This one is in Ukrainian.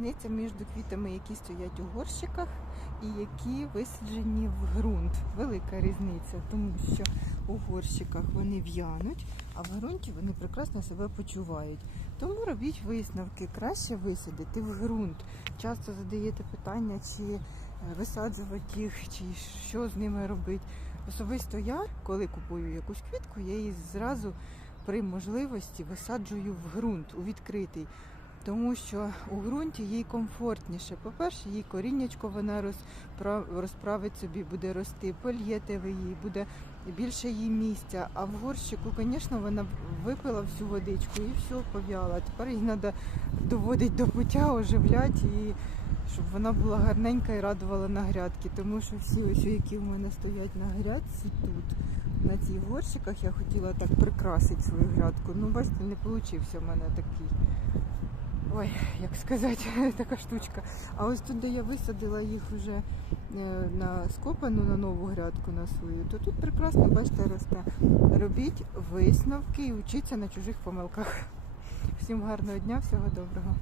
різниця між квітами, які стоять у горщиках і які висаджені в ґрунт. Велика різниця, тому що у горщиках вони в'януть, а в ґрунті вони прекрасно себе почувають. Тому робіть висновки, краще висадити в ґрунт. Часто задаєте питання, чи е, висаджувати їх, чи що з ними робити. Особисто я, коли купую якусь квітку, я її зразу при можливості висаджую в ґрунт у відкритий. Тому що у ґрунті їй комфортніше. По-перше, їй коріннячко вона розпра- розправить собі, буде рости, польєте ви її, буде більше їй місця. А в горщику, звісно, вона випила всю водичку і все пов'яла. Тепер їй треба доводити до пуття, оживляти і щоб вона була гарненька і радувала на грядки. Тому що всі ось, які в мене стоять на грядці тут, на цих горщиках, я хотіла так прикрасити свою грядку. Ну, бачите, не вийшов в мене такий. Ой, як сказати, така штучка. А ось тут, де я висадила їх вже е, на скопану на нову грядку на свою, то тут прекрасно, бачите, росте. Робіть висновки і вчіться на чужих помилках. Всім гарного дня, всього доброго.